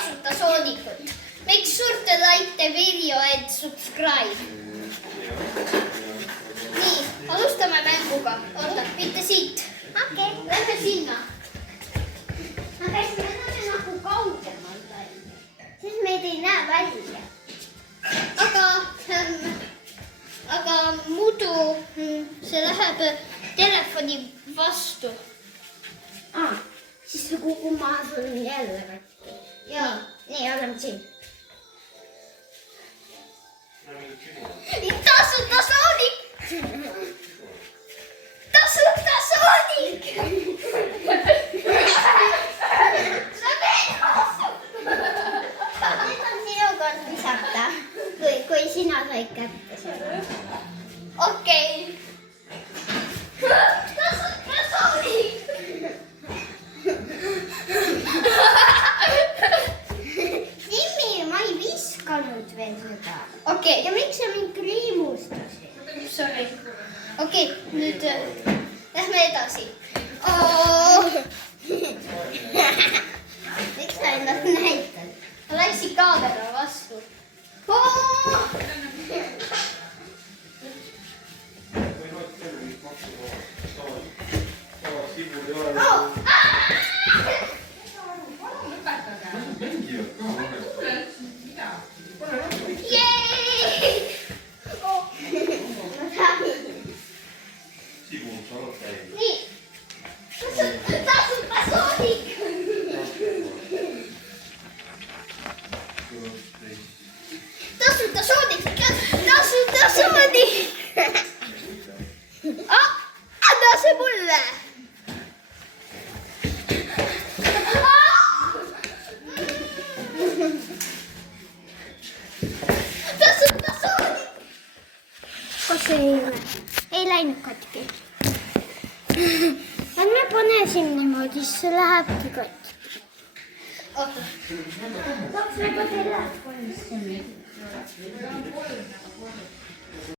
tasuta soodikut. Make sure to like the video and subscribe. Nii, alustame mänguga. Oota, mitte siit. Okei. Lähme sinna. Ma käisin nagu kaugemal välja. Siis meid ei näe välja. Aga muidu see läheb telefoni vastu. Siis kuhu ma sul jälle katki. Jaa. Nii, oleme siin. Tasuta soodik! Tasuta soodik! Sa veel vastu! Nüüd on sinu kord visata, kui sina said kätte selle. Okei. Tasuta soodik! Simmi, ma ei viskanud veel seda. Okei. Ja miks sa mind kriimustasid? Sorry. Okei, nüüd lähme edasi. Miks sa ennast näitad? Ma läksin kaamera vastu. Nii. Tasuta soodik! Tasuta soodik! Tasuta soodik! Anna see mulle! Tasuta soodik! Kus ei läinud katki. Ärme pane siin niimoodi, siis see lähebki katki. Oota. Kaks nagu telefonisse.